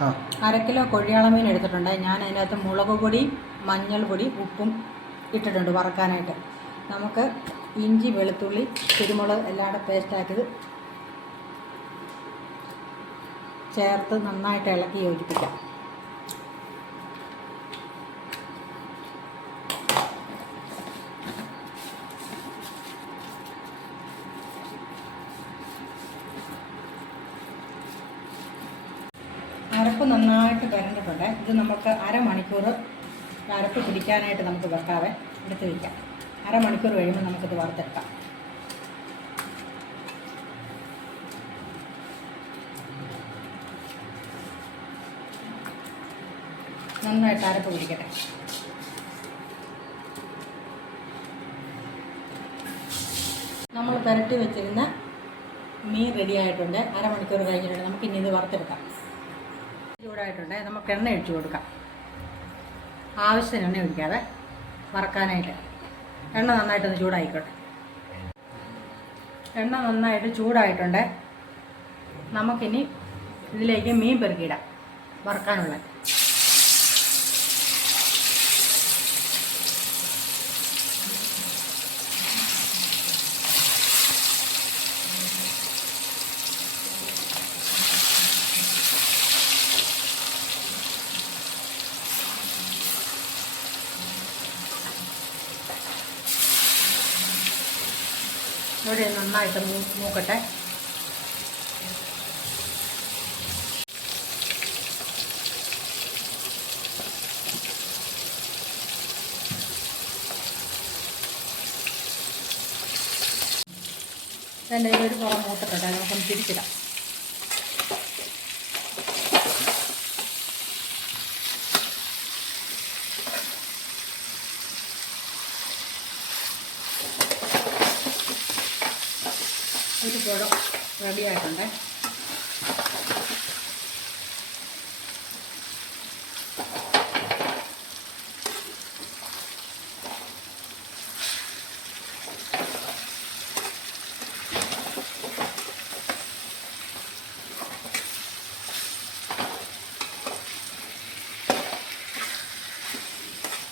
1/2 kilo കൊഴിയാള മീൻ എടുത്തിട്ടുണ്ട്. ഞാൻ അതിനകത്ത് മുളക് പൊടി, മഞ്ഞൾപ്പൊടി, ഉപ്പും ഇട്ടിട്ടുണ്ട് വറക്കാനായിട്ട്. നമുക്ക് ഇഞ്ചി, വെളുത്തുള്ളി, കുരുമുളക് എല്ലാം കൂടെ പേസ്റ്റാക്കിയത് ചേർത്ത് നന്നായിട്ട് ഇളക്കി യോജിപ്പിക്കാം. അരപ്പ് നന്നായിട്ട് കരണ്ടിട്ടുണ്ട്. ഇത് നമുക്ക് അരമണിക്കൂർ അരപ്പ് പിടിക്കാനായിട്ട് നമുക്ക് വെക്കാവേ, എടുത്ത് വയ്ക്കാം. അരമണിക്കൂർ കഴിയുമ്പോൾ നമുക്കിത് വറുത്തെടുക്കാം. നന്നായിട്ട് അരപ്പ് പിടിക്കട്ടെ. നമ്മൾ പുരട്ടി വെച്ചിരുന്ന മീൻ റെഡി ആയിട്ടുണ്ട്. അരമണിക്കൂർ കഴിഞ്ഞിട്ടുണ്ട്. നമുക്ക് ഇനി ഇത് വറുത്തെടുക്കാം. ചൂടായിട്ടുണ്ട്. നമുക്ക് എണ്ണ ഒഴിച്ചു കൊടുക്കാം. ആവശ്യത്തിന് എണ്ണ ഒഴിക്കാതെ വറക്കാനായിട്ട്. എണ്ണ നന്നായിട്ടൊന്ന് ചൂടായിക്കോട്ടെ. എണ്ണ നന്നായിട്ട് ചൂടായിട്ടുണ്ട്. നമുക്കിനി ഇതിലേക്ക് മീൻ പെറുക്കിയിടാം വറക്കാനുള്ള. ഇവിടെ നന്നായിട്ട് മൂക്കട്ടെ. എൻ്റെ ഒരു പുറം മൂത്തിട്ടുണ്ട്. നമുക്കൊന്ന് തിരിച്ചിടാം. ഒരു കുടം റെഡിയായിട്ടുണ്ട്.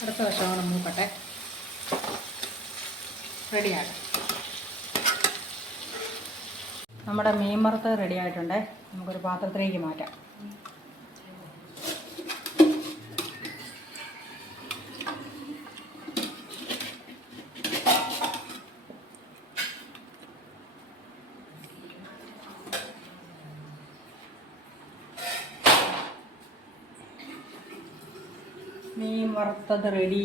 അടുത്ത വശമാണ് മൂക്കട്ടെ. റെഡിയാണ്. നമ്മുടെ മീൻ വറുത്ത് റെഡി ആയിട്ടുണ്ട്. നമുക്കൊരു പാത്രത്തിലേക്ക് മാറ്റാം. മീൻ വറുത്തത് റെഡി.